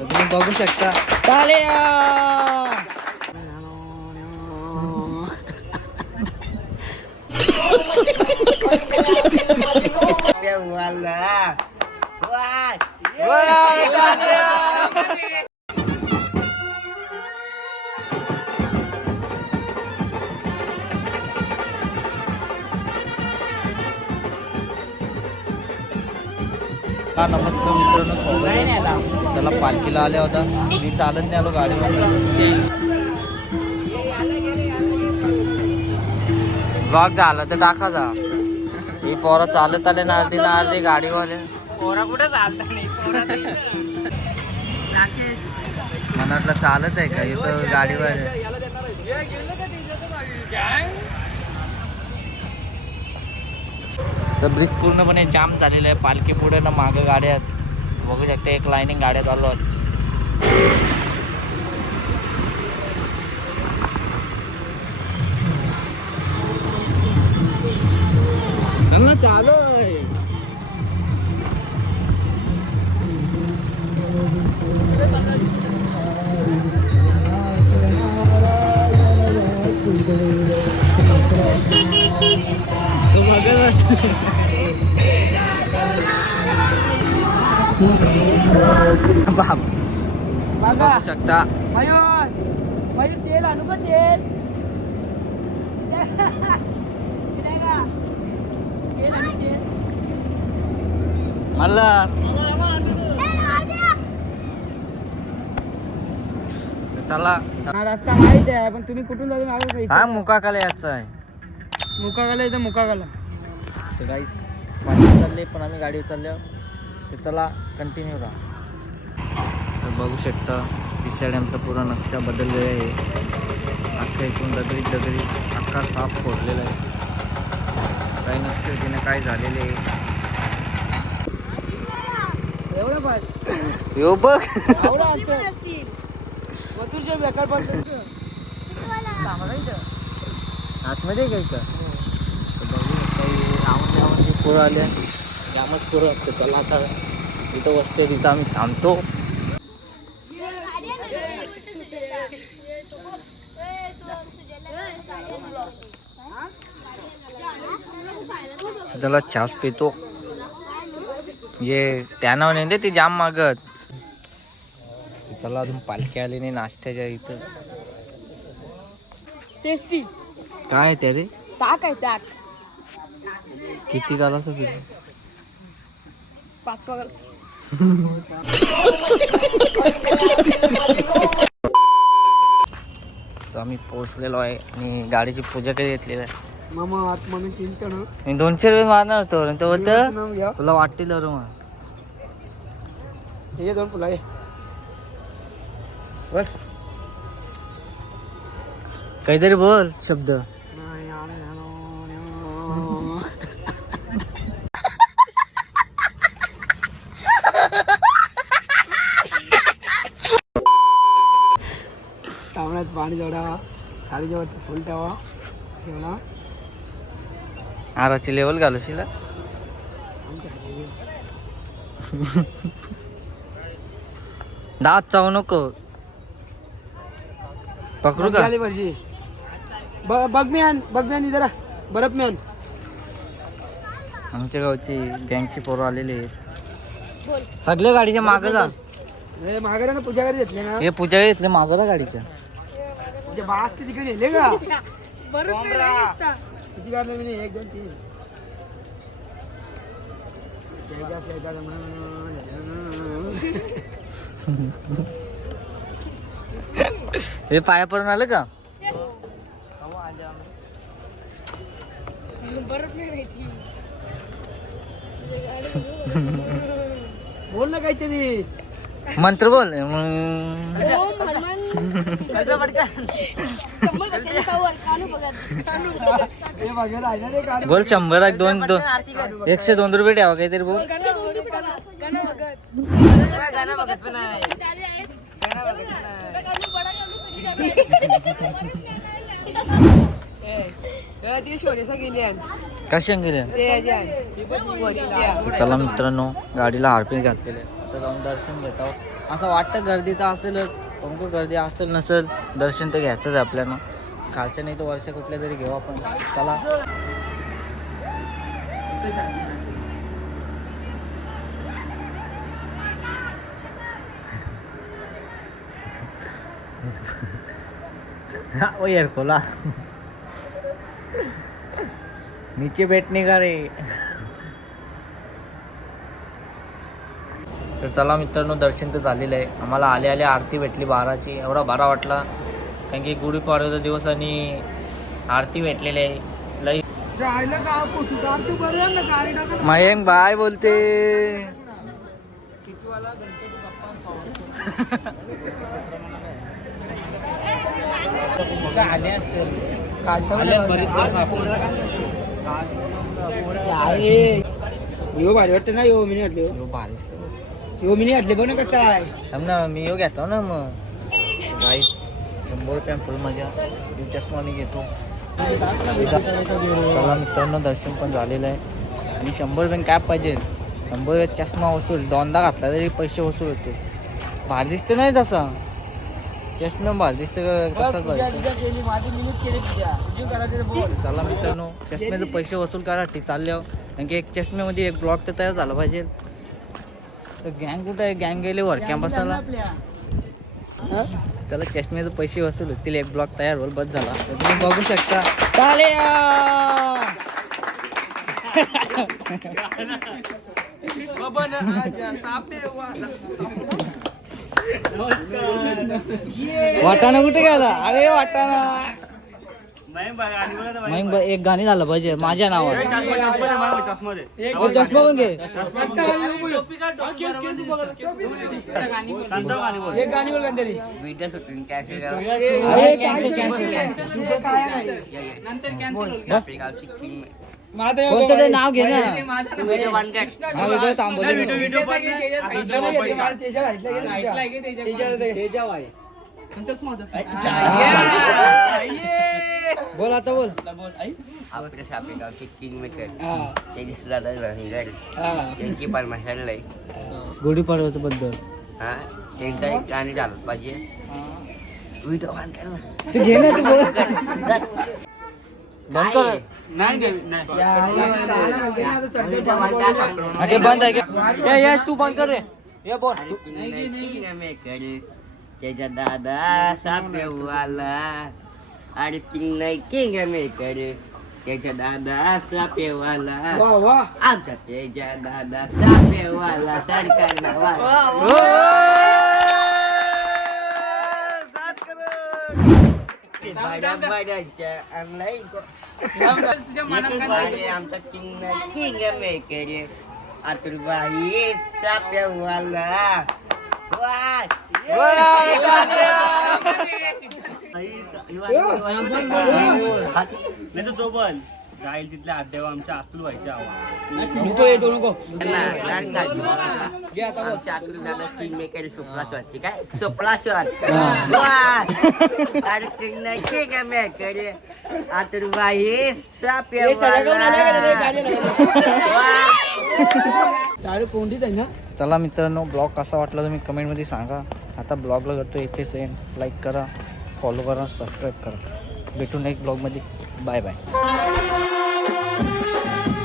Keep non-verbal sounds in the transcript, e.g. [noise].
तर तुम्ही बघू शकता टाळ्या वा, हा नमस्कार मित्रांनो स्वागत. चला पालखीला आल्या होता मी चालत नाही आलो गाडीमध्ये ब्लॉग झाला तर टाका जा. ही पोरं चालत आले ना अर्धी ना अर्धी गाडीवाले. पोरा कुठे चालत नाही? वाटलं चालत आहे का? इथं गाडीवाले. तर ब्रिज पूर्णपणे जाम झालेलं आहे. पालखी पुढे ना मागं गाड्या आहेत. बघू शकता एक लाईनिंग गाड्या चालू आहेत. त्यांना चालू आहे. बघत बाप बघा बघू शकता मयूर मयूर तेल आणू का तेल नाही का? तेल आणू, तेल. मला चला हा रस्ता माहीत आहे पण तुम्ही कुठून जाऊन आलो सांग मुकाकाला याचं आहे मुकागाला इथं मुकागाला तर काही पाणी चालले पण आम्ही गाडी चालल्या तर चला कंटिन्यू राहा. तर बघू शकता पिसा डॅमचा पूर्ण नक्षा बदललेला आहे. अख्खा इकडून दगडी दगडी अख्खा साफ फोडलेला आहे. काही नक्षल तिने काय झालेले आहे. एवढं बस. यो बघ. मथुरच्या बेकारपासून आतमध्ये काय का तर बघू शकता हे राऊंड राऊंड जे पोरं आले. जामच पोरं तर चला आता जिथं वसते तिथं आम्ही थांबतो. त्याला छास पितो. ये त्यानं नाही ते जाम मागत. तर चला अजून पालखी आली नाही नाश्त्याच्या इथं. टेस्टी काय ते रे? ताक आहे ताक. किती गालाचं पितो पाच पगार तर आम्ही पोहोचलेलो आहे आणि गाडीची पूजा कधी घेतलेली आहे? मामा आत म्हणून चिंता ना. मी दोनशे रुपये मारणार होतो तो होतं घ्या. तुला वाटतील रे मग. हे दोन फुला बर काहीतरी बोल शब्द. पाणी जोडावा जेव्हा फुल ठेवा. ठेवला. आराची लेवल आमच्या हाती. [laughs] दात चावू नको. पकडू का? झाली पाहिजे ब- बघ मी आण बघ मी आण जरा बरफ मी आण. आमच्या गावची गँगची पोरं आलेली आहेत. सगळ्या गाडीच्या मागं जा. हे मागे ना पूजा घेतली ना? हे पूजा घेतले मागं जा गाडीच्या. तुझ्या बास ते तिकडे का किती काढले मी एक दोन तीन. जयदास, जयदास, हे पाया पडून आलं का? बोल ना काहीतरी. मंत्र बोल. मग बोल शंभर एक दोन दोन एकशे दोन रुपये ठेवा काहीतरी बोल. कशा गेले चला मित्रांनो गाडीला हारपीन घातलेले आता जाऊन दर्शन घेत आहोत. असं वाटतं गर्दी तर असेलच. परंतु गर्दी असेल नसेल दर्शन तर घ्यायचंच आपल्याला. खालच्या नाही तर वर्ष कुठल्या तरी घेऊ आपण. चला. ओ यार खोला. नीचे बैठने का रे. तर चला मित्रांनो दर्शन तर झालेलं आहे. आम्हाला आले आले आरती भेटली बाराची. एवढा बारा वाटला. कारण की गुढीपाडव्याचा दिवस आणि आरती भेटलेली आहे. लई मयंक बाय बोलते. यो. भारी वाटतं ना यो यो. भारीच यो मिनी घातले बघ ना कसं आहे. थांब ना मी यो घेतो ना मग. गाईस शंभर रुपया फुल माझ्या. मी चष्मा मी घेतो. चला मित्रांनो दर्शन पण झालेलं आहे. आणि शंभर रुपये काय पाहिजे. शंभर रुपये चष्मा वसूल. दोनदा घातला तरी पैसे वसूल होते भारी दिसतं नाही तसा? चष्मा भारी दिसतं का? भारी दिसतं? माझी मिनिट केली तुझ्या. तुझी करायचे बोल. चला मित्रांनो चष्म्याचे पैसे वसूल करासाठी चालल्यावर. कारण की एक चष्म्यामध्ये एक ब्लॉक तर तयार झाला पाहिजे. गँग कुठं आहे? गँग गेले वर कॅम्पसाला. त्याला चष्म्याचे पैसे वसूल होतील एक ब्लॉक तयार होईल बस झाला. तर तुम्ही बघू शकता. चाले वाटाणा कुठे गेला? अरे वाटाणा. मग एक गाणी झालं पाहिजे माझ्या नावावर चष्मा पण घे एक गाणी बोल काहीतरी अरे कॅन्सल कॅन्सल कोणतं ते नाव घे ना हा व्हिडिओ थांबवले [laughs] बोल आता बोल. आपल्या सापेगावची किंग मेकर त्याची सुद्धा त्यांची बद्दल हा? एकदा एक गाणी झालं पाहिजे. व्हिडिओ ऑन कर ना. तू घे ना तू बोल. बंद कर. अरे बंद आहे. तू बंद कर रे. ये बोल. त्याच्या दादा सापेवाला अरे किंग नाही किंग मेकर त्याच्या दादा सापेवाला वा वा. आमचा त्याच्या दादा सापेवाला सरकारला आमचा किंग किंग मेकर आतुरबाई साप्यावाला वा नाही तो पण जाईल तिथल्या अद्याप आमच्या अतुल व्हायच्या आमच्या मेकर वाटते. काय? मेकर हे. आहे. ना? चला मित्रांनो ब्लॉग कसा वाटला तुम्ही कमेंटमध्ये सांगा. आता ब्लॉगला करतो इथे सेंड लाईक करा फॉलो करा सबस्क्राईब करा. भेटू नेक्स्ट ब्लॉगमध्ये. Bye bye Thank you.